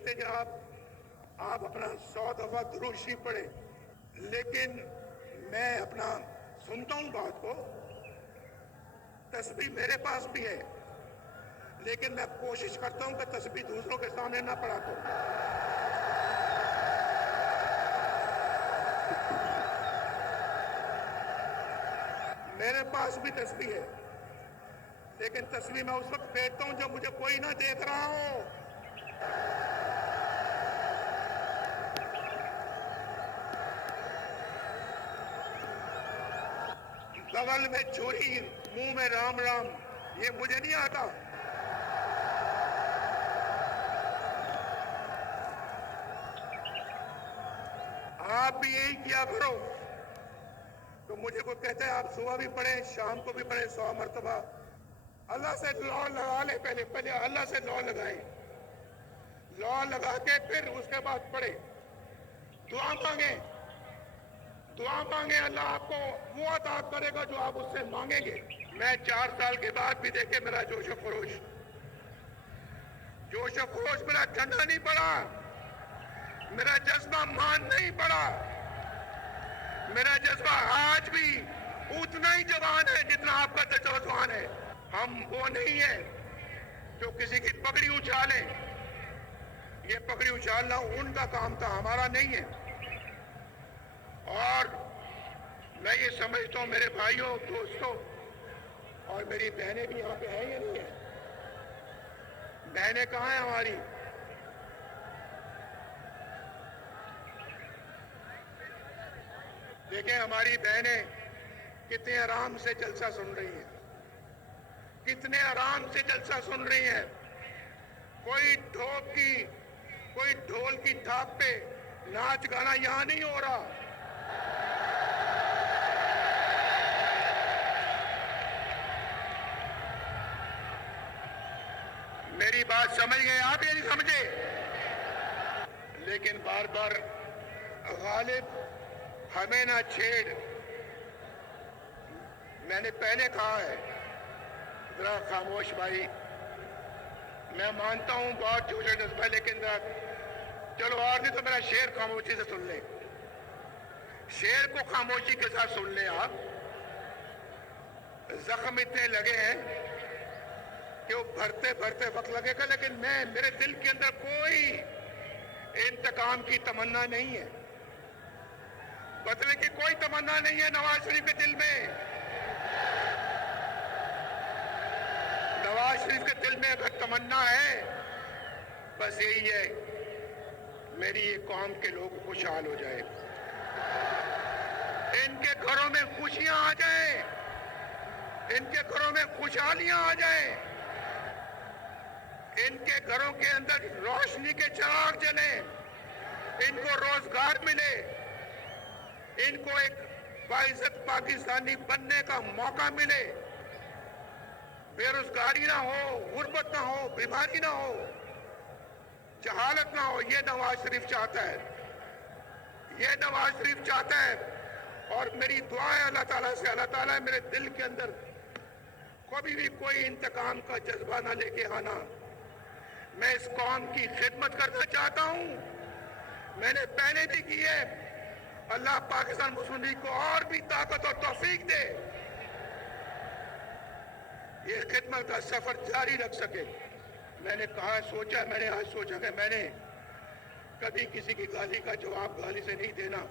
کہتے کہ آپ اپنا 100 دفعہ درود شریف پڑھیں، لیکن میں اپنا سنتا ہوں بات کو، تسبیح میرے پاس بھی ہے، لیکن میں کوشش کرتا ہوں کہ تسبیح دوسروں کے سامنے نہ پڑھا کروں۔ میرے پاس بھی تسبیح ہے، لیکن تسبیح میں اس وقت پھیرتا ہوں جب مجھے کوئی نہ دیکھ رہا ہو۔ بغل میں چھری، منہ میں رام رام، یہ مجھے نہیں آتا۔ آپ بھی یہی کیا کرو۔ تو مجھے کوئی کہتا ہے آپ صبح بھی پڑھیں، شام کو بھی پڑھیں 100 مرتبہ، اللہ سے لا لگا لے، پہلے اللہ سے لا لگائیں، لا لگا کے پھر اس کے بعد پڑھیں، دعا مانگیں، اللہ آپ کو وہ عطا کرے گا جو آپ اس سے مانگیں گے۔ میں 4 سال کے بعد بھی دیکھے میرا جوش و خروش میرا ٹھنڈا نہیں پڑا، میرا جذبہ مان نہیں پڑا، میرا جذبہ آج بھی اتنا ہی جوان ہے جتنا آپ کا جوان ہے۔ ہم وہ نہیں ہیں جو کسی کی پگڑی اچھالیں، یہ پگڑی اچھالنا ان کا کام تھا، ہمارا نہیں ہے۔ اور میں یہ سمجھتا ہوں میرے بھائیوں، دوستوں اور میری بہنیں بھی یہاں پہ ہیں یا نہیں ہیں؟ بہنیں کہاں ہیں ہماری؟ دیکھیں ہماری بہنیں کتنے آرام سے جلسہ سن رہی ہیں، کتنے آرام سے جلسہ سن رہی ہیں۔ کوئی ڈھول کی تھاپ پہ ناچ گانا یہاں نہیں ہو رہا۔ میری بات سمجھ گئے آپ یا نہیں سمجھے؟ لیکن بار بار غالب ہمیں نہ چھیڑ، میں نے پہلے کہا ہے، ذرا خاموش بھائی، میں مانتا ہوں بہت جوش و جذبہ، لیکن چلو اور نہیں تو میرا شعر خاموشی سے سن لیں، شعر کو خاموشی کے ساتھ سن لیں آپ۔ زخم اتنے لگے ہیں کہ وہ بھرتے وقت لگے گا، لیکن میرے دل کے اندر کوئی انتقام کی تمنا نہیں ہے، بدلے کی کوئی تمنا نہیں ہے نواز شریف کے دل میں۔ نواز شریف کے دل میں اگر تمنا ہے بس یہی ہے، میری یہ قوم کے لوگ خوشحال ہو جائے، ان کے گھروں میں خوشیاں آ جائیں، ان کے گھروں میں خوشحالیاں آ جائیں، ان کے گھروں کے اندر روشنی کے چراغ جلیں، ان کو روزگار ملے، ان کو ایک باعزت پاکستانی بننے کا موقع ملے، بے روزگاری نہ ہو، غربت نہ ہو، بیماری نہ ہو، جہالت نہ ہو۔ یہ نواز شریف چاہتا ہے، یہ نواز شریف چاہتا ہے۔ اور میری دعا ہے اللہ تعالیٰ سے، اللہ تعالیٰ میرے دل کے اندر کبھی بھی کوئی انتقام کا جذبہ نہ لے کے آنا۔ میں اس قوم کی خدمت کرنا چاہتا ہوں، میں نے پہلے بھی کی ہے۔ اللہ پاکستان مسلم لیگ کو اور بھی طاقت اور توفیق دے، یہ خدمت کا سفر جاری رکھ سکے۔ میں نے کہا، میں نے آج سوچا کہ میں نے کبھی کسی کی گالی کا جواب گالی سے نہیں دینا۔